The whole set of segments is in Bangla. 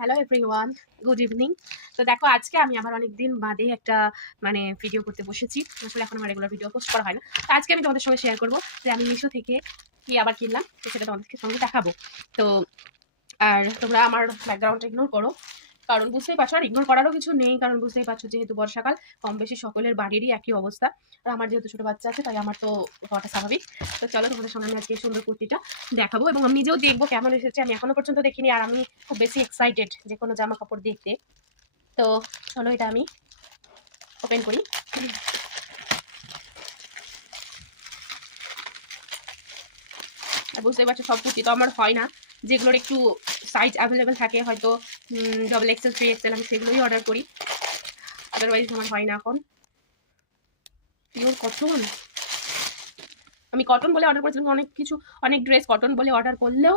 Hello everyone, good evening. তো দেখো আজকে আমি আবার অনেক দিন বাদে একটা ভিডিও করতে বসেছি। আসলে এখন আমার রেগুলার ভিডিও পোস্ট করা হয় না। তো আজকে আমি তোমাদের সঙ্গে শেয়ার করবো যে আমি মিশো থেকে কি আবার কিনলাম, তো সেটা তোমাদেরকে সঙ্গে দেখাবো। তো আর তোমরা আমার ব্যাকগ্রাউন্ডটা ইগনোর করো, কারণ বুঝতেই পারছো, আর ইগনোর করারও কিছু নেই, কারণ বুঝতেই পারছো যেহেতু বর্ষাকাল, কম বেশি সকলের বাড়িরই একই অবস্থা। আর আমার যেহেতু ছোটো বাচ্চা আছে তাই আমার তো হওয়াটা স্বাভাবিক। তো চলো তোমাদের সঙ্গে আমি আজকে এই সুন্দর কুর্তিটা দেখাবো এবং আমি নিজেও দেখবো কেমন এসেছে। আমি এখনো পর্যন্ত দেখিনি, আর আমি খুব বেশি এক্সাইটেড যে কোনো জামা কাপড় দেখতে। তো চলো এটা আমি ওপেন করি। আর বুঝতেই পারছো সব কুর্তি তো আমার হয় না, যেগুলোর একটু সাইজ অ্যাভেলেবেল থাকে, হয়তো ডবল এক্সেল 3XL, আমি সেগুলোই অর্ডার করি, আদারওয়াইজ আমার হয় না। এখন পিওর কটন, আমি কটন বলে অর্ডার করেছিলাম, অনেক ড্রেস কটন বলে অর্ডার করলেও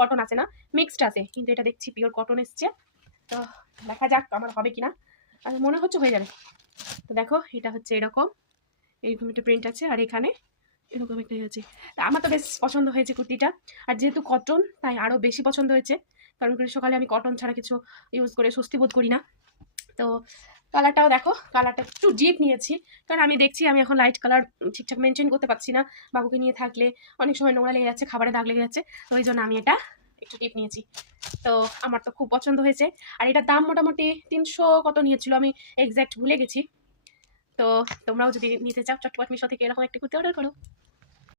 কটন আছে না, মিক্সড আছে, কিন্তু এটা দেখছি পিওর কটন এসছে। তো দেখা যাক আমার হবে কিনা, আর মনে হচ্ছে হয়ে যাবে। তো দেখো এটা হচ্ছে এরকম একটা প্রিন্ট আছে, আর এখানে এরকম একটা আছে। তা আমার তো বেশ পছন্দ হয়েছে কুর্তিটা, আর যেহেতু কটন তাই আরও বেশি পছন্দ হয়েছে, কারণ গ্রীষ্মকালে আমি কটন ছাড়া কিছু ইউজ করে স্বস্তি বোধ করি না। তো কালারটাও দেখো, কালারটা একটু ডিপ নিয়েছি, কারণ আমি দেখছি আমি এখন লাইট কালার ঠিকঠাক মেনটেন করতে পারছি না। বাবুকে নিয়ে থাকলে অনেক সময় নোংরা লেগে যাচ্ছে, খাবারে দাগ লেগে যাচ্ছে, তো ওই জন্য আমি এটা একটু ডিপ নিয়েছি। তো আমার তো খুব পছন্দ হয়েছে, আর এটার দাম মোটামুটি 300 কত নিয়েছিল, আমি এক্স্যাক্ট ভুলে গেছি। তো তোমরাও যদি নিতে চাও চটপট মিশো থেকে এরকম একটা কুর্তি অর্ডার করো।